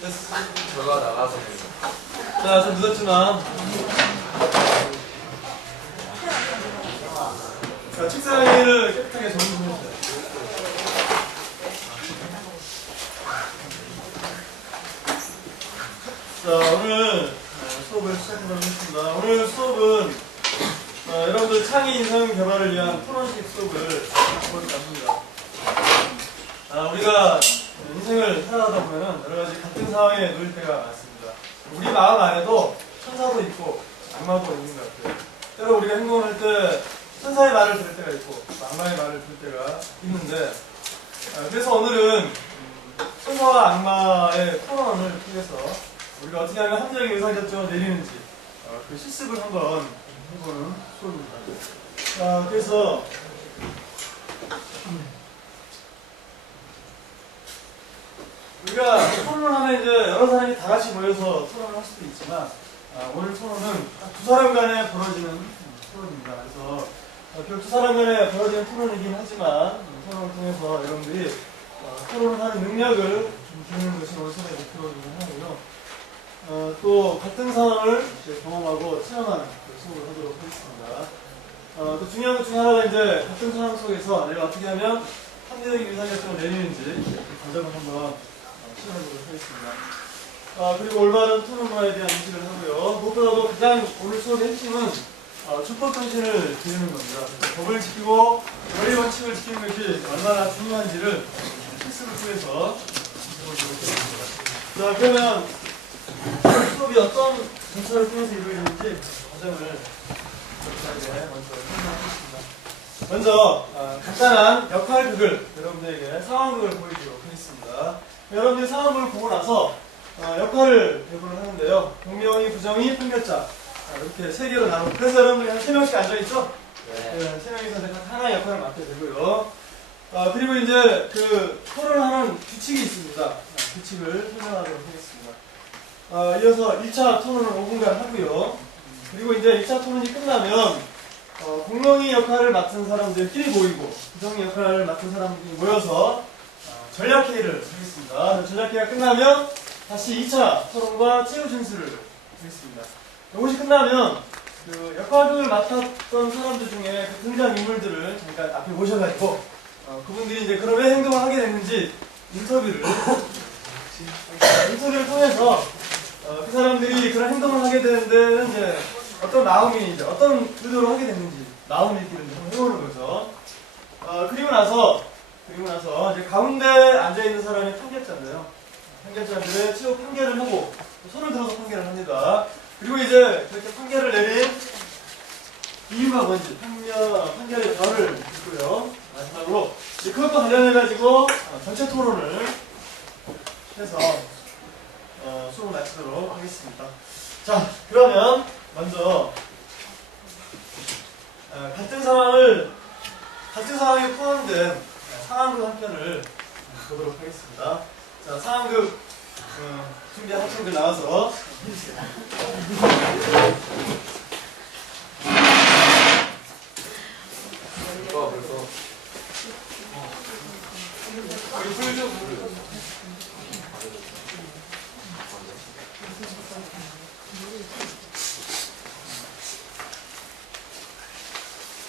됐어. 저가 나가서. 자, 좀 늦었지만. 자, 책상 위를 깨끗하게 정리해주세요. 자, 오늘 수업을 시작하도록 하겠습니다. 오늘 수업은 여러분들 창의 인성 개발을 위한 토론식 수업을 해볼까 합니다. 우리가 인생을 살아가다 보면 여러 가지 같은 상황에 놓일 때가 많습니다. 우리 마음 안에도 천사도 있고 악마도 있는 것 같아요. 때로 우리가 행동을 할 때 천사의 말을 들을 때가 있고 악마의 말을 들을 때가 있는데, 그래서 오늘은 천사와 악마의 토론을 통해서 우리가 어떻게 하면 합리적인 의사결정을 내리는지 그 실습을 한번 해보는 수업입니다. 그래서 우리가 토론을 하면 이제 여러 사람이 다 같이 모여서 토론을 할 수도 있지만, 오늘 토론은 딱 두 사람 간에 벌어지는 토론입니다. 그래서 두 사람 간에 벌어지는 토론이긴 하지만 토론을 통해서 여러분들이 토론을 하는 능력을 좀 기르는 것이 오늘 수업의 목표이긴 하고요. 또 같은 상황을 경험하고 체험하는 수업을 하도록 하겠습니다. 또 중요한 것 중에 하나가 이제 같은 상황 속에서 내가 어떻게 하면 합리적인 의사결정을 내리는지 그 과정을 한번 시험해보도록 하겠습니다. 그리고 올바른 토론 문화에 대한 인식을 하고요. 무엇보다도 가장 오늘 수업의 핵심은 주법 정신을 기르는 겁니다. 법을 지키고 원리 원칙을 지키는 것이 얼마나 중요한지를 실습을 통해서 지켜보도록 하겠습니다. 자, 그러면 수업이 어떤 절차를 통해서 이루어지는지 과정을 먼저 설명하겠습니다. 먼저 간단한 역할극을 여러분들에게 상황극을 보여드리도록 하겠습니다. 여러분들이 상황극을 보고 나서 역할을 배분을 하는데요. 동명이, 부정이, 판결자 이렇게 세 개로 나누고, 그래서 여러분들이 한 3명씩 앉아있죠? 네. 3명이서 각 하나의 역할을 맡게 되고요. 그리고 이제 그 토론하는 규칙이 있습니다. 규칙을 설명하도록 하겠습니다. 이어서 1차 토론을 5분간 하고요. 그리고 이제 1차 토론이 끝나면 공명이 역할을 맡은 사람들끼리 모이고 부정이 역할을 맡은 사람들이 모여서 전략회의를 하겠습니다. 전략회의가 끝나면 다시 2차 토론과 최후 진술을 하겠습니다. 이것이 끝나면 그 역할을 맡았던 사람들 중에 그 등장인물들을 잠깐 앞에 모셔가지고 그분들이 이제 그런 왜 행동을 하게 됐는지 인터뷰를 통해서 그 사람들이 그런 행동을 하게 되는데 이제 어떤 마음이 이제 어떤 의도로 하게 됐는지 마음이 있기는지 한번 해보는 거죠. 그리고 나서 이제 가운데 앉아 있는 사람이 판결자인데요. 판결자들의 최후 판결을 하고 손을 들어서 판결을 합니다. 그리고 이제 그렇게 판결을 내린 이유가 뭔지 판결의 결을 듣고요. 마지막으로 그것과 관련해가지고 전체 토론을 해서 수업을 마치도록 하겠습니다. 자, 그러면 먼저 같은 상황에 포함된 상황극 한 편을 보도록 하겠습니다. 자, 상황극 준비한 학생들 나와서 해주세요.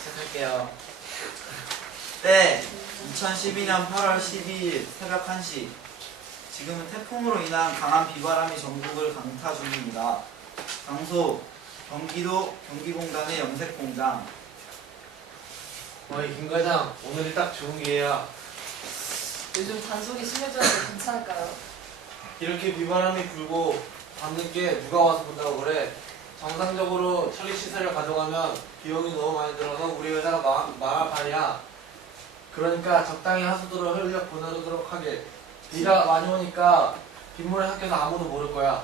시작할게요. 네, 2012년 8월 12일 새벽 1시. 지금은 태풍으로 인한 강한 비바람이 전국을 강타 중입니다. 장소, 경기도 경기공단의 염색공장. 어이 김 과장, 오늘이 딱 좋은 기회야. 요즘 단속이 심해져서 괜찮을까요? 이렇게 비바람이 불고 밤늦게 누가 와서 본다고 그래. 정상적으로 처리시설을 가져가면 비용이 너무 많이 들어서 우리 회사가 망할 판이야. 그러니까 적당히 하수도를 흘려 보내도록 하게. 비가 많이 오니까 빗물에 섞여서 아무도 모를 거야.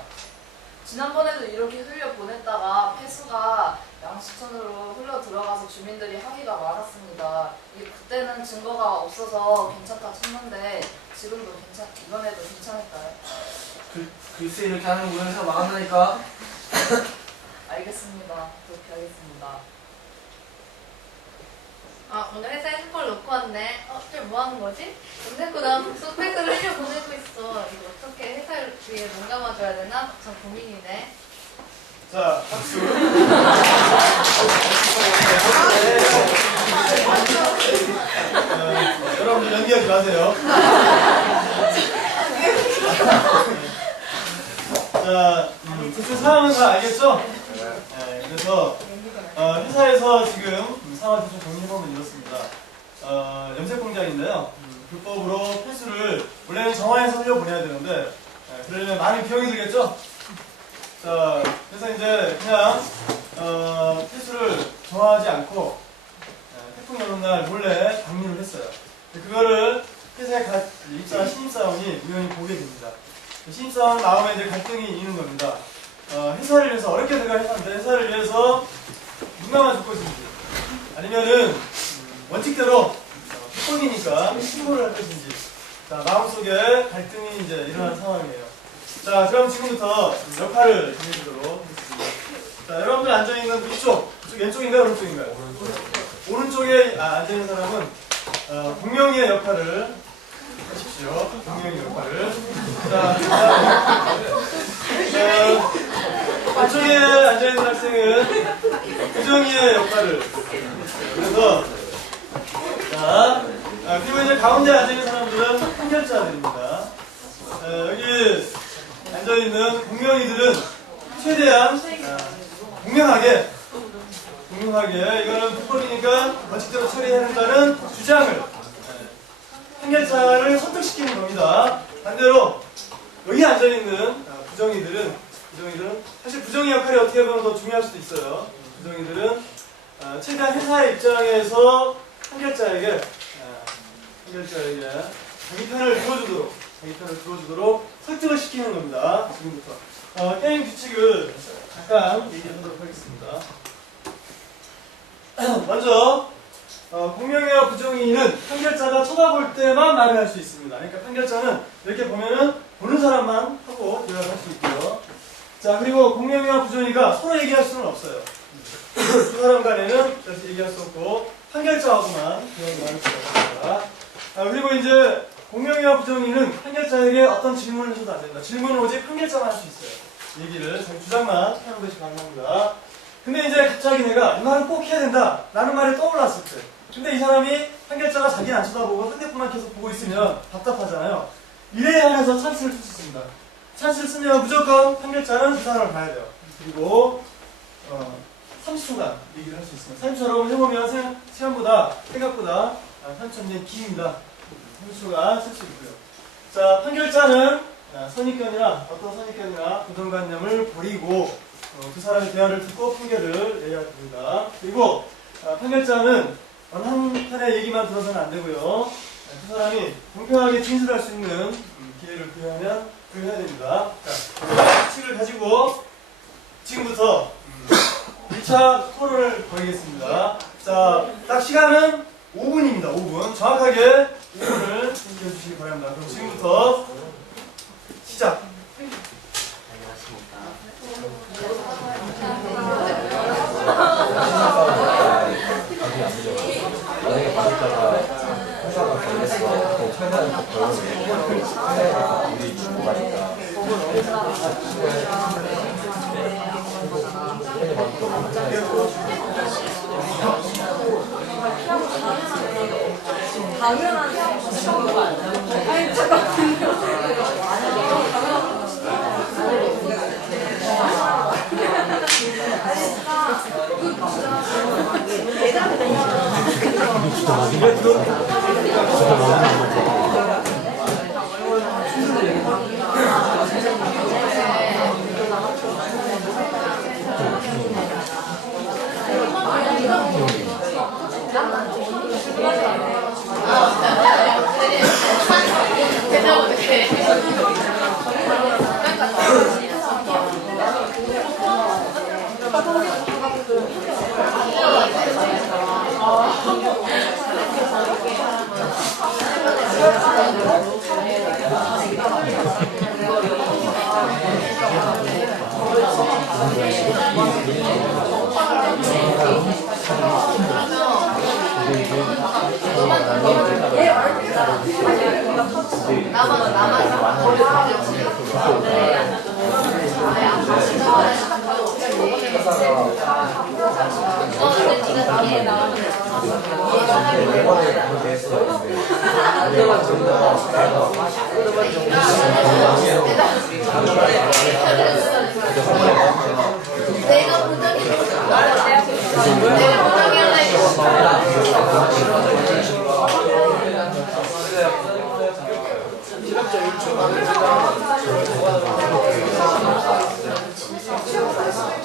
지난번에도 이렇게 흘려 보냈다가 폐수가 양수천으로 흘러 들어가서 주민들이 항의가 많았습니다. 그때는 증거가 없어서 괜찮다 쳤는데 지금도 이번에도 괜찮을까요? 글쎄 이렇게 하면 우리 회사 망한다니까. 알겠습니다. 그렇게 하겠습니다. 아, 오늘 회사에 핸드폰 놓고 왔네. 쟤 뭐 하는 거지? 자꾸 나 소백을 흘려 보내고 있어. 이거 어떻게 회사를 위해 눈 감아줘야 되나? 참 고민이네. 자, 박수. 여러분들 연기하지 마세요. 자, 대충 상황은 다 알겠죠? 네, 그래서 회사에서 지금 상황을 좀 정리해보면 이렇습니다. 염색 공장인데요. 불법으로 폐수를 원래는 정화해서 흘려보내야 되는데 그러려면 많은 비용이 들겠죠? 자, 그래서 이제 그냥 폐수를 정화하지 않고 태풍이 오는 날 몰래 방류를 했어요. 그거를 회사에 입사한 신입사원이 우연히 보게 됩니다. 신입사원 마음에 이제 갈등이 있는 겁니다. 회사를 위해서 어렵게 들어간 회사인데 회사를 위해서 눈 감아줄 것인지 아니면은 원칙대로 태풍이니까 신고를 할 것인지 자, 마음속에 갈등이 이제 일어난 상황이에요. 자, 그럼 지금부터 역할을 정해주도록 하겠습니다. 자, 여러분들 앉아있는 이쪽 왼쪽인가요? 오른쪽인가요? 오른쪽에 앉아있는 사람은 공명이의 역할을 하십시오. 공명이의 역할을. 자, 왼쪽에 앉아있는 학생은 부정이의 역할을. 그래서 자, 그리고 이제 가운데 앉아있는 사람들은 판결자들입니다. 여기 앉아있는 공명이들은 최대한 공명하게 이거는 불법이니까 원칙대로 처리해야 한다는 주장을 판결자를 설득시키는 겁니다. 반대로 여기 앉아있는 부정이들은 사실 부정의 역할이 어떻게 보면 더 중요할 수도 있어요. 부정이들은 최대한 회사의 입장에서 판결자에게 자기 편을 들어주도록 설득을 시키는 겁니다. 지금부터 게임 규칙을 잠깐 얘기하도록 하겠습니다. 먼저 공명이와 부정이는 판결자가 쳐다볼 때만 말을 할 수 있습니다. 그러니까 판결자는 이렇게 보면은 보는 사람만 하고 대화를 할 수 있고요. 자, 그리고 공명이와 부정이가 서로 얘기할 수는 없어요. 두 사람 간에는 그래서 얘기할 수 없고 판결자하고만 대화를 나눌 수가 있습니다. 그리고 이제 공명이와 부정이는 판결자에게 어떤 질문을 해서도 안 된다. 질문은 오직 판결자만 할 수 있어요. 얘기를 자기 주장만 하는 것이 가능합니다. 근데 이제 갑자기 내가 이 말을 꼭 해야 된다 라는 말이 떠올랐을 때 근데 이 사람이 판결자가 자기는 안 쳐다보고 핸드폰만 계속 보고 있으면 답답하잖아요. 이래야 해서 찬스를 쓸 수 있습니다. 찬스를 쓰면 무조건 판결자는 그 사람을 봐야 돼요. 그리고 30초간 얘기를 할 수 있습니다. 30초 여러분 해보면 생각보다 30초는 긴입니다. 30초간 쓸 수 있고요. 자, 판결자는 어떤 선입견이나 고정관념을 버리고 두 사람의 대화를 듣고 판결을 내야 됩니다. 그리고 판결자는 한 편의 얘기만 들어서는 안 되고요. 두 사람이 공평하게 진술할 수 있는 기회를 구해야 됩니다. 자, 규칙을 가지고 지금부터 1차 토론을 벌이겠습니다. 자, 딱 시간은 5분입니다. 5분. 정확하게 5분을 챙겨주시기 바랍니다. 그럼 지금부터 시작! 만약에 받았다가 회사가 걸렸어. 그럼 회사는 또 벌금 회사가 우리 주고 가니까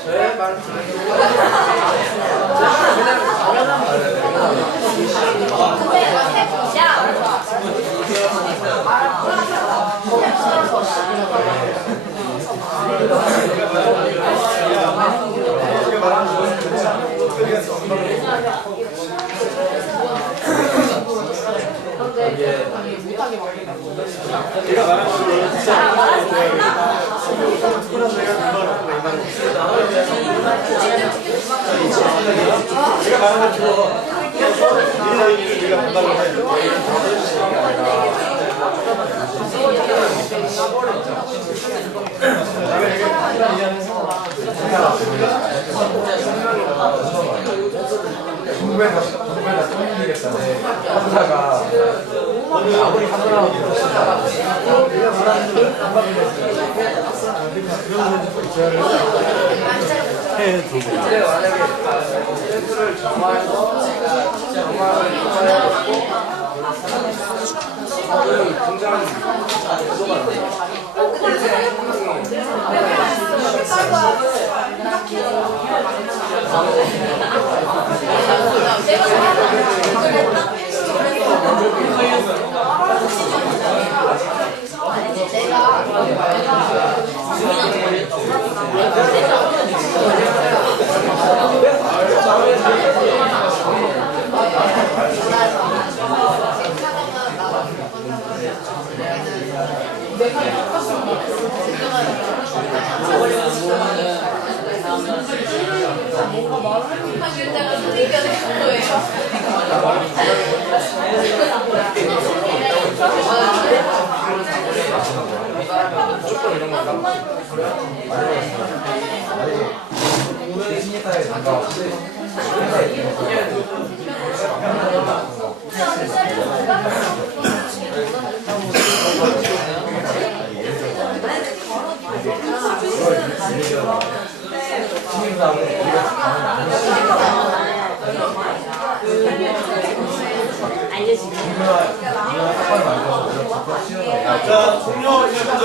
네, 말. 내가 말한 거는 진짜 특별한 내가 금방 내가 말한 거 들어. 이런 얘기를 내가 금방 해. 정말 다 통일되겠다네. 혼자가 아무리 하더라도 근데 만약에 센스를 정화해서 정화를 유지해갖고 굉장히 구도가 돼. 신입사에 반가웠지. 자, 종료 1분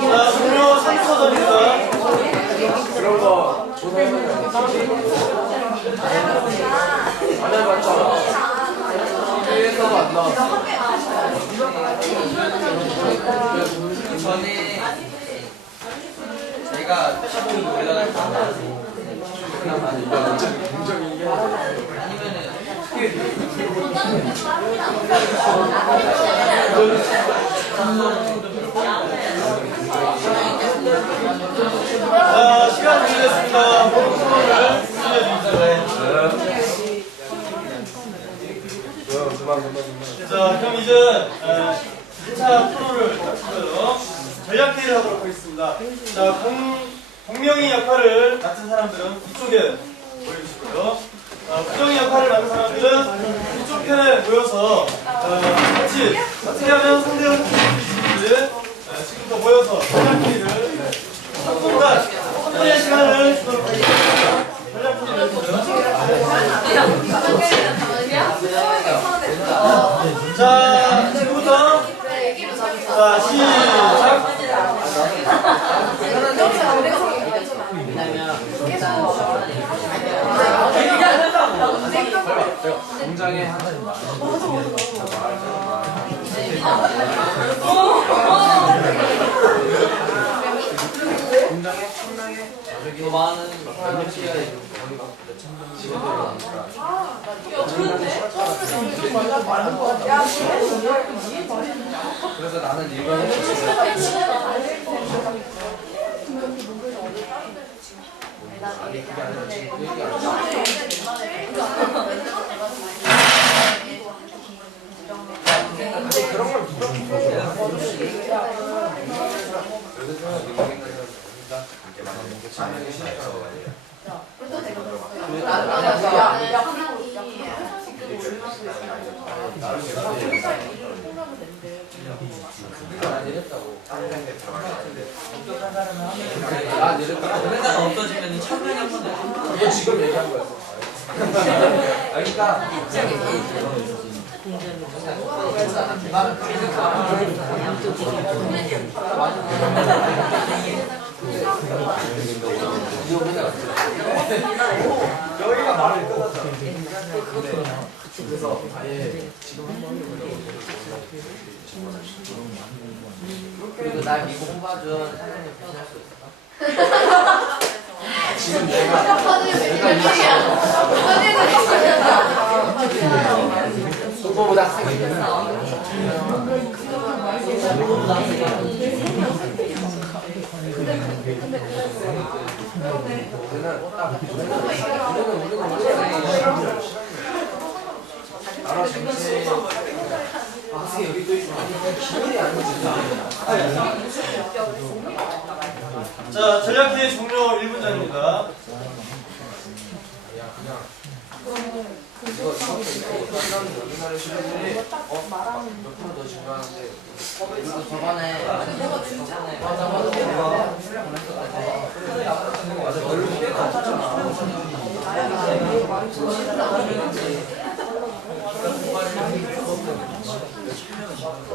자, 종료 3초전입니다. 그런 거 안 해봤잖아. 회에서 안 나왔어. 전에 제가 시공이 올라갈 때 자, 시간 준비됐습니다. 모든 코너를 준비해주세요. 자, 그럼 이제 1차 토론을 마치고요. 전략회의를 하도록 하겠습니다. 자, 공명이 역할을 맡은 사람들은 이쪽에 모여주시고요. 부정이 역할을 맡은 사람들은 이쪽 편에 모여서 같이 어떻게 하면 상대를 할수 있을지 지금부터 모여서 전략회의를 3분의 시간을 주도록 하겠습니다. 전략회의를 자, 지금부터 자, 시작. 공장에 더 많은 연령대가 그래서 나는 이거는 아니 그게 아니라 지금 그 얘기 안 해. 그런 걸 하는 실력이라고 말이에요. 그래도 내가 나 내렸다고. 회사가 없어지면 천명이 한 번도 너 지금 얘기한 거였어. 그러니까 여기가 말을 끊었죠. 그래서 아예 지금 한번 그리고 날 믿고 뽑아준 사장님 표현할 수 있을까? 지금 속보보다 여기 또 있어. 기분이 아니지. 자, 전략회의 종료 1분 전입니다. 이거 우리나라 시민들이 몇 프로 더 증가하는데 그리고 저번에 맞아 별로 기대가 없었잖아.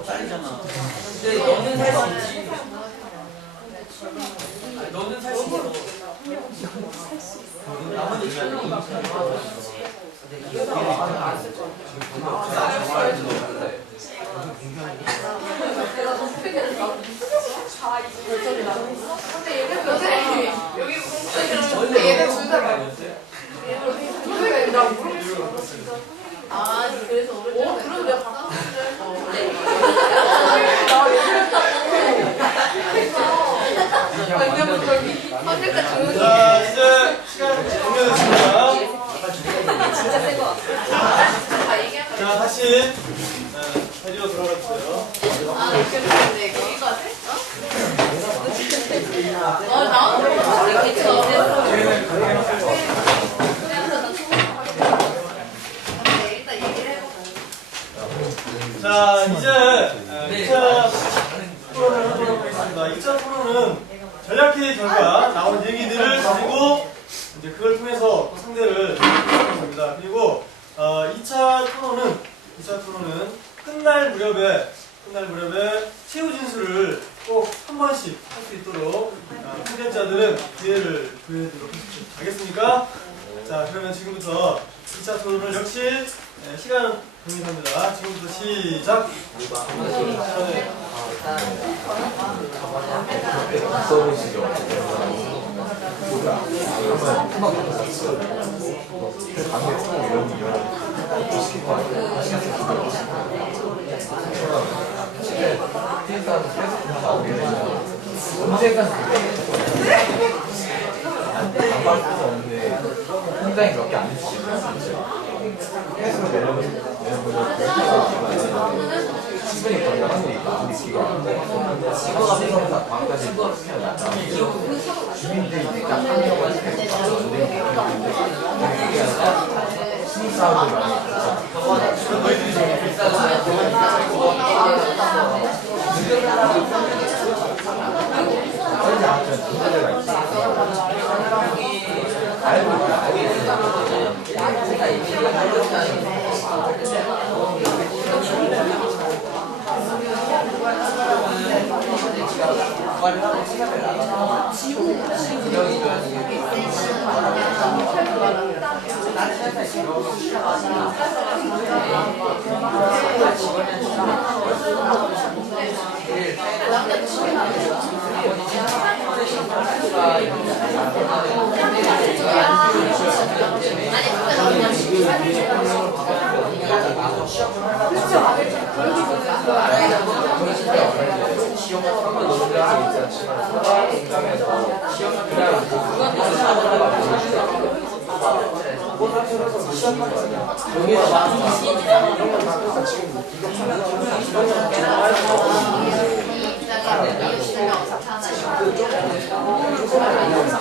딸리잖아. 근데 너는 살 수 있지. 너는 살 수 있어. 나머지 아, 그래서 오른쪽 그럼 내가 자, 이제 시간 종료됐습니다. 진짜 센거 같아. 자, 다시 자리로 돌아가 주세요. 아, 근데 거기까지? 나오는 거 우리 기차 어땠어? 일단 얘기를 해보자. 자, 이제 2차 토론을 하도록 하겠습니다. 2차 토론은 전략회의 결과 나온 얘기들을 가지고 이제 그걸 통해서 또 상대를 하는 겁니다. 그리고 2차 토론은 끝날 무렵에 최후 진술을 꼭 한 번씩 할 수 있도록 참견자들은 기회를 구해드리도록 하겠습니까? 자, 그러면 지금부터 2차 토론을 역시 시간 동일합니다. 지금부터 시작! 써보시죠. 언제가 안 받을 수 없는데 굉장히 몇 개 안 주시죠. 해수로 내려보면 시간이 걸려가니까 우리 지구가 생각보다 광까지 주민들이 딱 하려고 할 때 신입사원들 많이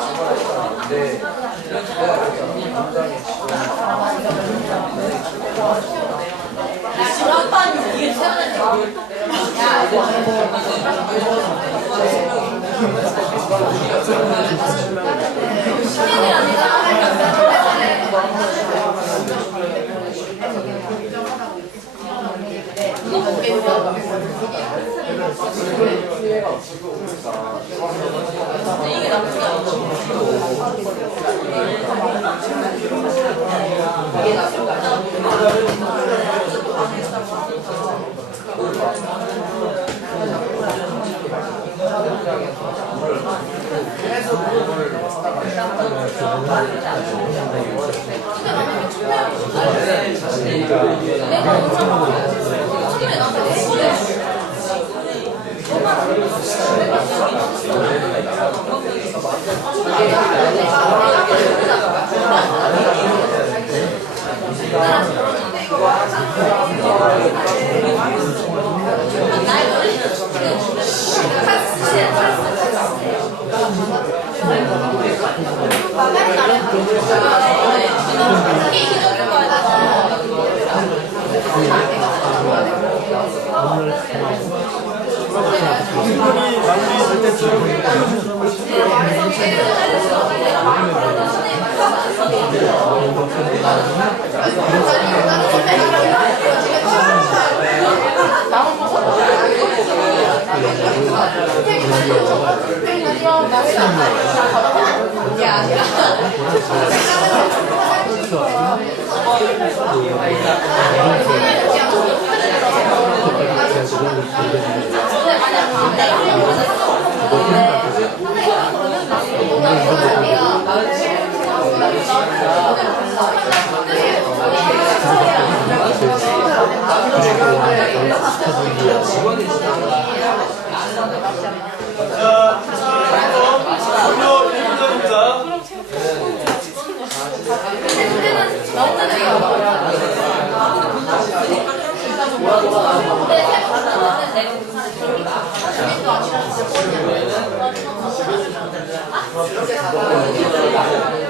아, 네.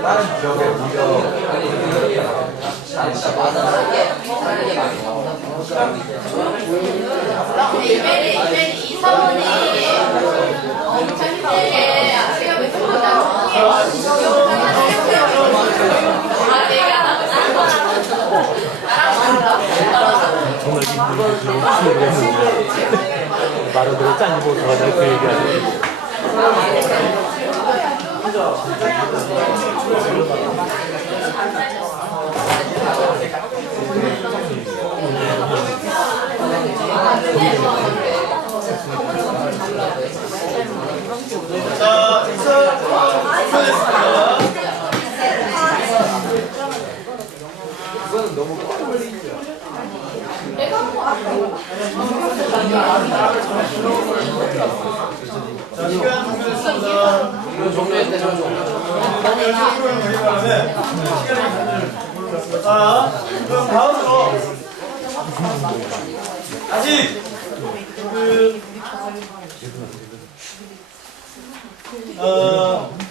다른 지역에 이메일이 2, 3원이 엄청 힘들게 수업을 듣는다고 말을 들어 짠고 들어가자 그 얘기하지. 자, 인사드리겠습니다. 이거는 너무 뻔뻔히 자, 시간 종료했습니다. 이거 종료했대 저 종료. 너무 열심히 프로그램 되기 바람에 시간이 가는 자, 그럼 다음으로 아직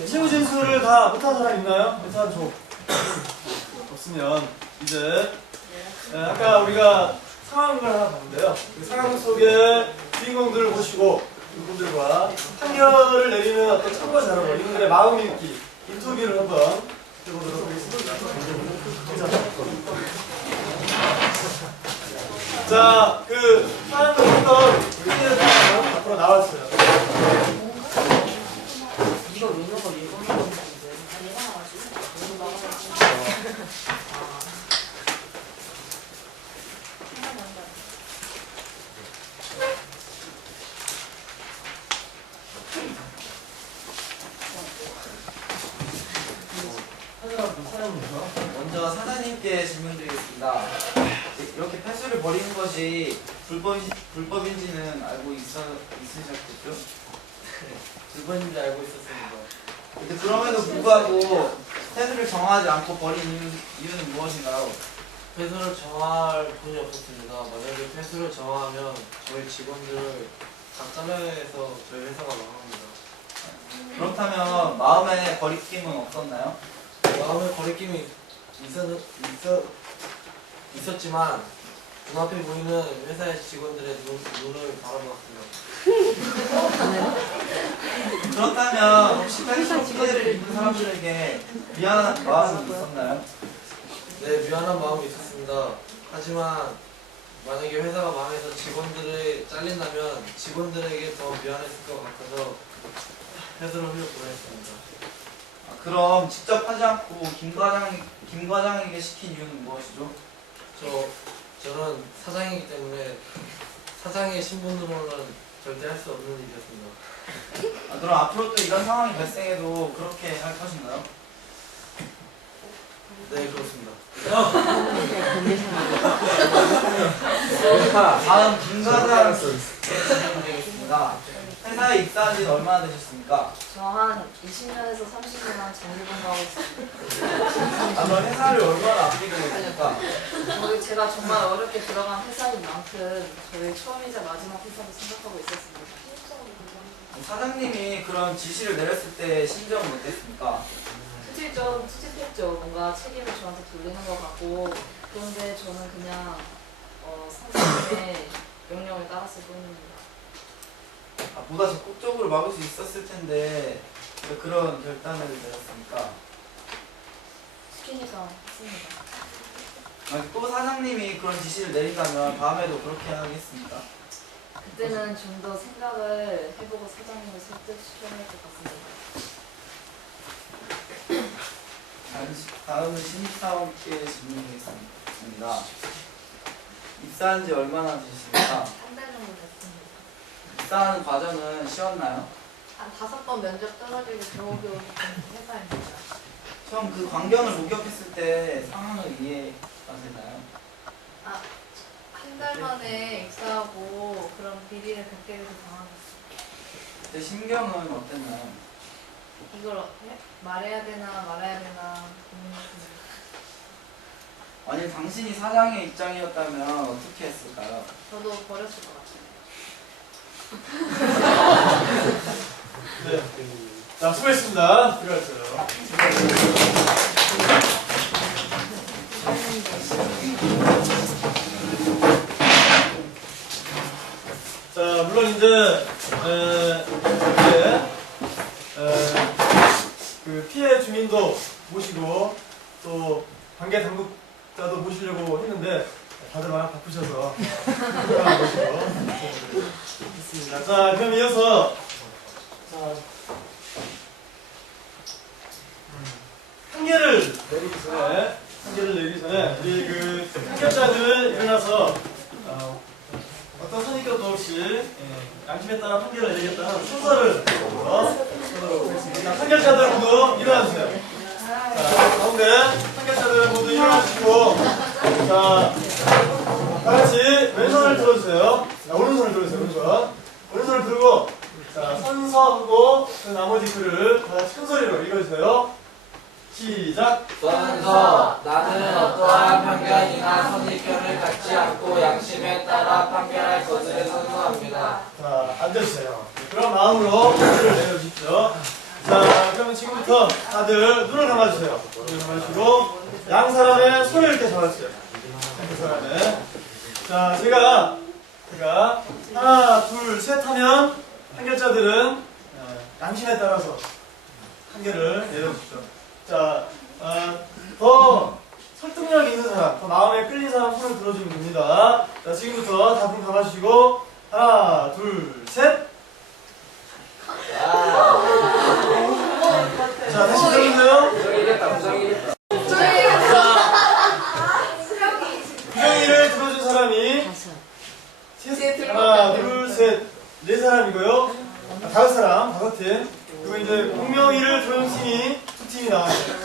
친구 진수를 다 못한 사람 있나요? 못한 쪽 없으면 이제 아까 우리가 상황을 하나 봤는데요. 그 상황 속에 주인공들을 보시고 이분들과 판결을 내리는 어떤 참고 자료로 이분들의 마음 읽기 인터뷰를 한번 해보도록 하겠습니다. 자, 그 사연을 했던 우리의 사연은 앞으로 나왔어요. 먼저 사장님께 질문드리겠습니다. 이렇게 폐수를 버리는 것이 불법인지는 알고 있으셨겠죠? 불법인지 알고 있었습니다. 근데 그럼에도 불구하고 폐수를 정하지 않고 버린 이유는 무엇인가요? 폐수를 정할 돈이 없었습니다. 만약에 폐수를 정하면 저희 직원들을 각 자명해서 저희 회사가 망합니다. 그렇다면 마음에 거리낌은 없었나요? 마음의 거리낌이 있었지만 눈앞에 보이는 회사의 직원들의 눈을 바라보았습니다. 그렇다면 혹시 펜션 피해를 입은 사람들에게 미안한 마음이 있었나요? 네, 미안한 마음이 있었습니다. 하지만 만약에 회사가 망해서 직원들이 잘린다면 직원들에게 더 미안했을 것 같아서 회사를 흘려 보냈습니다. 그럼 직접 하지 않고 김 과장에게 시킨 이유는 무엇이죠? 저는 사장이기 때문에 사장의 신분으로는 절대 할 수 없는 일이었습니다. 그럼 앞으로 또 이런 상황이 발생해도 그렇게 할 것인가요? 네, 그렇습니다. 다음 김 과장에게 질문드리겠습니다. 회사에 입사한 지는 얼마나 되셨습니까? 저 한 20년에서 30년만 정리공부하고 있습니다. 그럼 회사를 얼마나 아끼게 되셨습니까? 제가 정말 어렵게 들어간 회사인 만큼 저의 처음이자 마지막 회사로 생각하고 있었습니다. 사장님이 그런 지시를 내렸을 때 심정은 어땠습니까? 좀 투짓했죠. 뭔가 책임을 저한테 돌리는 것 같고, 그런데 저는 그냥 선생님의 명령을 따랐을 뿐입니다. 보다 적극적으로 막을 수 있었을 텐데 왜 그런 결단을 내렸습니까? 시키니까 했습니다. 또 사장님이 그런 지시를 내린다면 다음에도 그렇게 하겠습니까? 그때는 좀 더 생각을 해보고 사장님을 설득시켜야 할 것 같습니다. 다음은 신입사원께 질문드리겠습니다. 입사한 지 얼마나 되셨습니까? 한 달 정도 됐습니다. 입사하는 과정은 쉬웠나요? 한 5번 면접 떨어지고 겨우겨우 회사입니다. 처음 그 광경을 목격했을 때 상황을 이해가 되나요? 한 달 만에 입사하고 그런 비리를 겪게 돼서 당황했어요. 그때 심경은 어땠나요? 이걸 말해야 되나 말아야 되나 고민했습니다. 만약 당신이 사장의 입장이었다면 어떻게 했을까요? 저도 버렸을 것 같아요. 네. 자, 수고했습니다. 들어가세요. 자, 물론 이제 그 피해 주민도 모시고 또 관계 당국자도 모시려고 했는데 다들 워낙 바쁘셔서 모시고 있습니다. 자, 그럼 이어서 판결을 내리기 전에 우리 그 판결자들은 일어나서 어떤 선입견도 없이 양심에 따라 판결을 내리겠다는 순서를 보도록 하겠습니다. 판결자들 모두 일어나주세요. 자, 가운데 판결자들 모두 일어나시고, 자, 다같이 왼손을 들어주세요. 자, 오른손을 들어주세요. 오른손을 들고, 자, 선서하고 그 나머지 글을 다같이 큰 소리로 읽어주세요. 시작! 선서, 나는 어떠한 편견이나 선입견을 갖지 않고 양심에 따라 판결할 것을 선서합니다. 자, 앉아주세요. 그런 마음으로 판결을 내려주십시오. 자, 그러면 지금부터 다들 눈을 감아주세요. 눈을 감아주시고, 양 사람의 손을 이렇게 잡아주세요. 양 사람의. 자, 제가 하나, 둘, 셋 하면 판결자들은 양심에 따라서 판결을 내려주십시오. 자, 더 설득력 있는 사람, 더 마음에 끌린 사람 손을 들어주면 됩니다. 자, 지금부터 다 눈 감아주시고, 하나, 둘, 셋. 자, 다시 들어주세요. 부정의를 들어준 사람이 하나, 둘, 셋, 네 사람이고요. 다섯 사람, 다섯 팀. 그리고 이제 공명의를 들어준 팀이 두 팀이 나왔어요.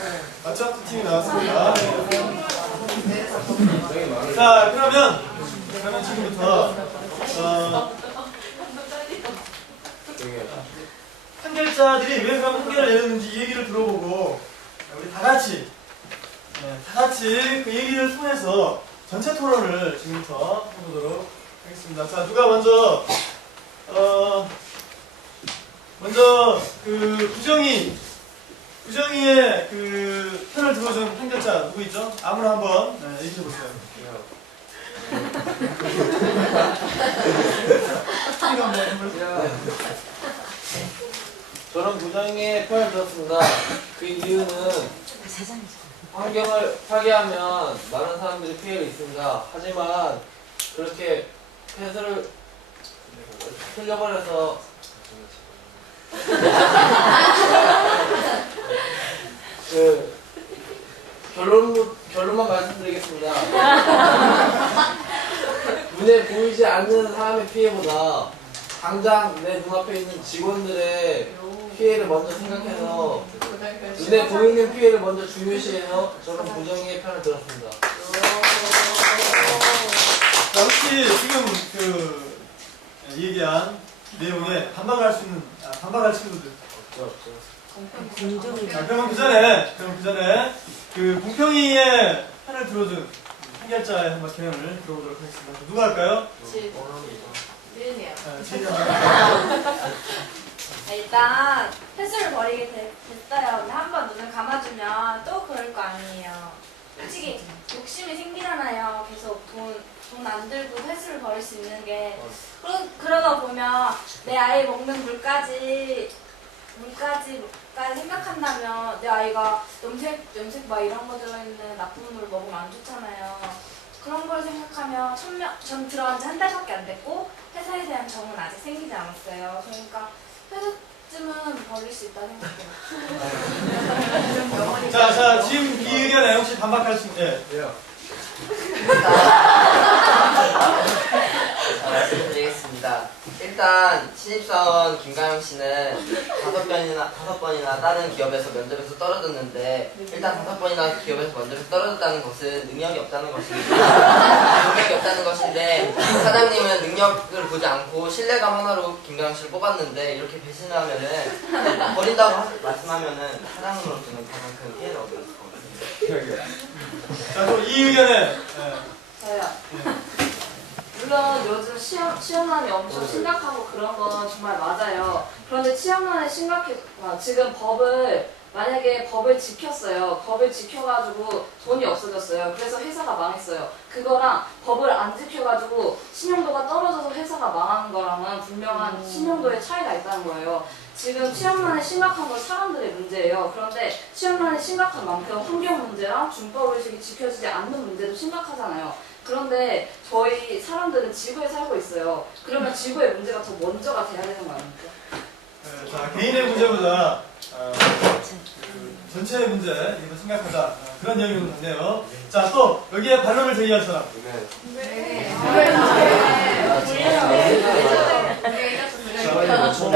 맞죠? 두 팀이 나왔습니다. 자, 그러면 지금부터 판결자들이 왜 그런 판결을 내렸는지 이 얘기를 들어보고 우리 다 같이 그 얘기를 통해서 전체 토론을 지금부터 해보도록 하겠습니다. 자, 누가 먼저 먼저 그 부정이의 그 편을 들어준 판결자 누구 있죠? 아무나 한번 얘기해 보세요. 저는 부정의 편을 들었습니다. 그 이유는 환경을 파괴하면 많은 사람들이 피해를 입습니다. 하지만 그렇게 폐쇄를 흘려버려서 그 결론만 말씀드리겠습니다. 눈에 보이지 않는 사람의 피해보다 당장 내 눈앞에 있는 직원들의 피해를 먼저 생각해서 눈에 보이는 피해를 먼저 중요시해서 저는 부정의 편을 들었습니다. 자, 혹시 지금 그 얘기한 내용에 반박할 친구들 없죠. 자, 그러면 그 전에 그 공평이의 편을 들어준 판결자의 한번 개념을 들어보도록 하겠습니다. 누가 할까요? 지은이요. 지인이 한번. 일단 횟수를 버리게 됐어요. 근데 한 번 눈을 감아주면 또 그럴 거 아니에요. 솔직히 욕심이 생기잖아요. 계속 돈 안 들고 횟수를 버릴 수 있는 게. 그러다 보면 내 아이 먹는 물까지 생각한다면 내 아이가 염색 막 이런 거 들어있는 나쁜 물을 먹으면 안 좋잖아요. 그런 걸 생각하면 전 들어간 지 한 달밖에 안 됐고 회사에 대한 정은 아직 생기지 않았어요. 그러니까 회사쯤은 버릴 수 있다 생각해요. 자, 지금 이 의견에 혹시 반박할 수 있는? 말씀드리겠습니다. 일단 신입사원 김가영 씨는 5번이나 다른 기업에서 면접에서 떨어졌는데 일단 5번이나 기업에서 면접에서 떨어졌다는 것은 능력이 없다는 것입니다. 능력이 없다는 것인데 사장님은 능력을 보지 않고 신뢰감 하나로 김가영 씨를 뽑았는데 이렇게 배신을 하면은 버린다고 말씀하면은 사장님으로서는 가장 큰 피해를 얻을 것 같습니다. 자, 그럼 이 의견에 저요. 물론 요즘 취업난이 엄청 심각하고 그런 건 정말 맞아요. 그런데 취업난이 지금 만약에 법을 지켰어요. 법을 지켜가지고 돈이 없어졌어요. 그래서 회사가 망했어요. 그거랑 법을 안 지켜가지고 신용도가 떨어져서 회사가 망하는 거랑은 분명한 신용도의 차이가 있다는 거예요. 지금 취업난이 심각한 건 사람들의 문제예요. 그런데 취업난이 심각한 만큼 환경 문제랑 준법의식이 지켜지지 않는 문제도 심각하잖아요. 그런데 저희 사람들은 지구에 살고 있어요. 그러면 지구의 문제가 더 먼저가 돼야 되는 거 아닙니까? 자, 개인의 문제보다 그 전체의 문제 이거 심각하다 그런 얘기는 같네요. 자, 또 여기에 반론을 제기할 사람.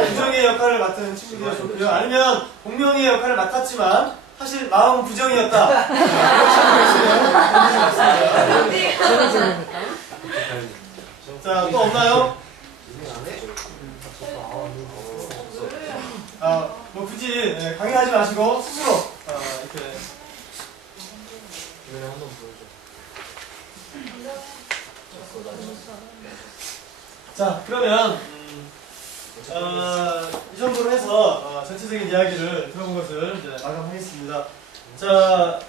부정의 역할을 맡은 친구들이 좋고요. 아니면 공명의 역할을 맡았지만 사실 마음은 부정이었다. 자, 또 없나요? 뭐 굳이 강의하지 마시고 스스로 이렇게. 자, 그러면 이 정도로 해서 전체적인 이야기를 들어본 것을 이제 마감하겠습니다. 자,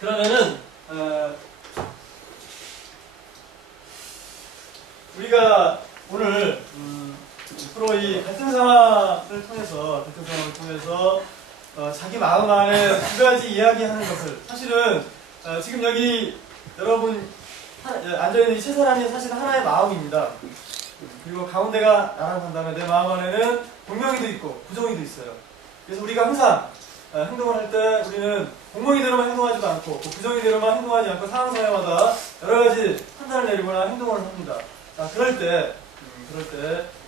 그러면은 우리가 오늘 앞으로 이 갈등 상황을 통해서 자기 마음 안에 두 가지 이야기하는 것을 사실은 지금 여기 여러분 앉아있는 이 세 사람이 사실 하나의 마음입니다. 그리고 가운데가 나랑 한다면 내 마음 안에는 공명이도 있고 부정이도 있어요. 그래서 우리가 항상 행동을 할 때 우리는 공명이대로만 행동하지도 않고 부정이대로만 행동하지 않고 상황 상황마다 여러 가지 판단을 내리거나 행동을 합니다. 자, 그럴 때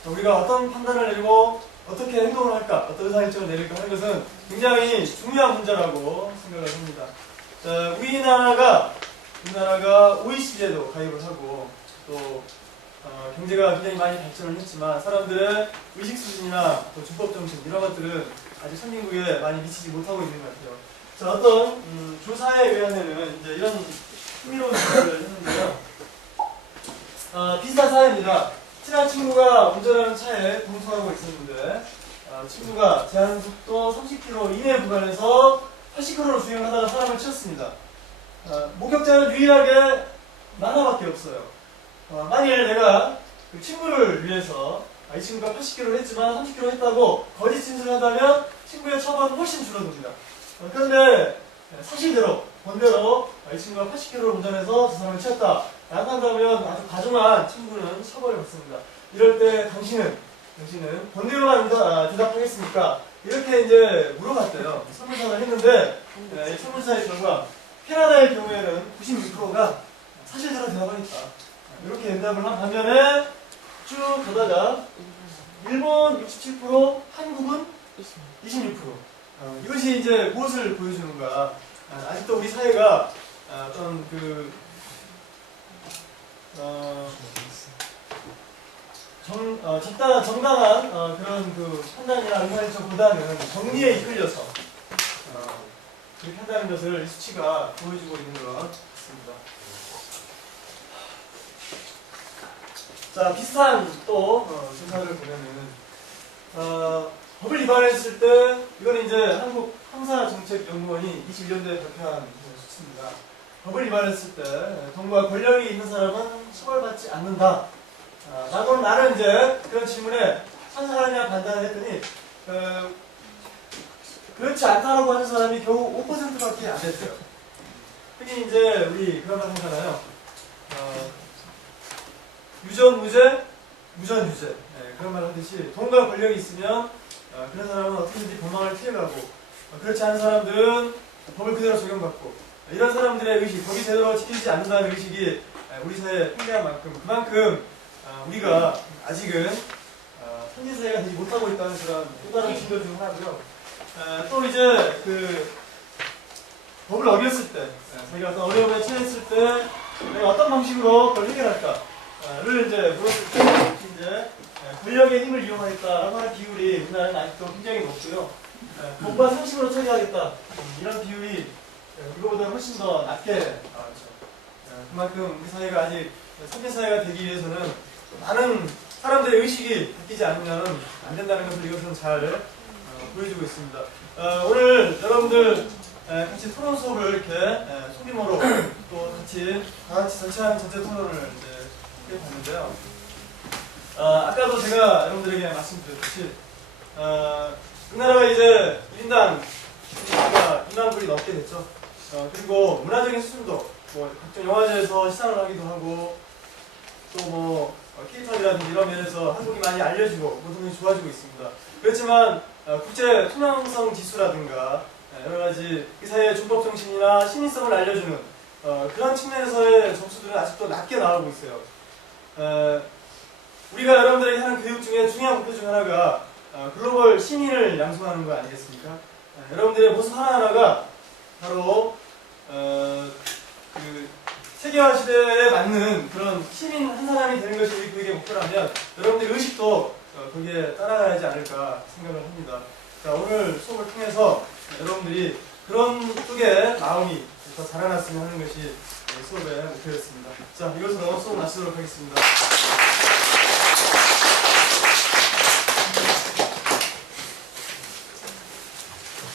우리가 어떤 판단을 내리고 어떻게 행동을 할까, 어떤 의사결정을 내릴까 하는 것은 굉장히 중요한 문제라고 생각을 합니다. 자, 우리나라가 OECD에도 가입을 하고 또 경제가 굉장히 많이 발전을 했지만 사람들의 의식 수준이나 또 준법 정신 이런 것들은 아직 선진국에 많이 미치지 못하고 있는 것 같아요. 자, 어떤 조사에 의하면은 이제 이런 흥미로운 조사를 했는데요. 비슷한 사례입니다. 친한 친구가 운전하는 차에 동승하고 있었는데 친구가 제한속도 30km 이내 구간에서 80km로 주행하다가 사람을 치었습니다. 목격자는 유일하게 하나밖에 없어요. 만일 내가 그 친구를 위해서 이 친구가 80km를 했지만 30km 했다고 거짓 진술을 한다면 친구의 처벌은 훨씬 줄어듭니다. 그런데 사실대로 본대로 이 친구가 80km를 운전해서 저 사람을 치었다 라고 한다면 아주 과중한 친구는 처벌을 받습니다. 이럴 때 당신은 본대로만 대답하겠습니까? 이렇게 이제 물어봤대요. 설문조사를 했는데 이 설문조사의 결과 캐나다의 경우에는 96%가 사실대로 대답하겠다 이렇게 응답을 한 반면에 쭉 가다가 일본 67%, 한국은 26%. 이것이 이제 무엇을 보여주는가? 아직도 우리 사회가 어떤 정당한 그런 그 판단이나 의사일정보다는 정리에 이끌려서 그렇게 한다는 것을 이 수치가 보여주고 있는 것 같습니다. 자, 비슷한 또 조사를 보면은 법을 위반했을 때 이건 이제 한국 형사정책연구원이 21년도에 발표한 수치입니다. 법을 위반했을 때 돈과 권력이 있는 사람은 처벌받지 않는다. 라고 나는 이제 그런 질문에 찬성하느냐 반대하느냐 했더니 그렇지 않다라고 하는 사람이 겨우 5%밖에 안 됐어요. 흔히 이제 우리 그런 말 하잖아요. 유전 무죄, 무전 유죄. 네, 그런 말 하듯이 돈과 권력이 있으면 그런 사람은 어떻게든지 법망을 피해가고 그렇지 않은 사람들은 법을 그대로 적용받고 이런 사람들의 의식, 법이 제대로 지키지 않는다는 의식이 우리 사회에 팽배한 만큼 그만큼 우리가 아직은 현지 사회가 되지 못하고 있다는 그런 또 다른 징조 중 하나고요. 또 이제 그 법을 어겼을 때, 자기가 어떤 어려움에 처했을 때 내가 어떤 방식으로 그걸 해결할까를 이제 물었을 때 이제 권력의 힘을 이용하겠다라고 하는 비율이 우리나라는 아직도 굉장히 높고요. 법과 상식으로 처리하겠다 이런 비율이 이거보다 훨씬 더 낮게 나왔죠. 그만큼 우리 사회가 아직 선진 사회가 되기 위해서는 많은 사람들의 의식이 바뀌지 않으면 안 된다는 것을 이것은 잘 보여주고 있습니다. 오늘 여러분들 같이 토론 수업을 이렇게 소규모로 또 다 같이 전체 토론을 이제 봤는데요. 아까도 제가 여러분들에게 말씀드렸듯이 우리나라가 이제 1인당 GDP가 2만 불이 넘게 됐죠. 그리고 문화적인 수준도 뭐 각종 영화제에서 시상을 하기도 하고 또 뭐 K-팝이라든지 이런 면에서 한국이 많이 알려지고 모든 것이 좋아지고 있습니다. 그렇지만 국제 투명성 지수라든가 여러 가지 이 사회의 준법 정신이나 신인성을 알려주는 그런 측면에서의 점수들은 아직도 낮게 나오고 있어요. 우리가 여러분들에게 하는 교육 중에 중요한 목표 중 하나가 글로벌 시민을 양성하는 거 아니겠습니까? 여러분들의 모습 하나하나가 바로 그 세계화 시대에 맞는 그런 시민 한 사람이 되는 것이 우리 교육의 목표라면 여러분들의 의식도 거기에 따라가야지 않을까 생각을 합니다. 자, 오늘 수업을 통해서 여러분들이 그런 쪽의 마음이 더 자라났으면 하는 것이 수업의 목표였습니다. 자, 이것으로 수업 마치도록 하겠습니다.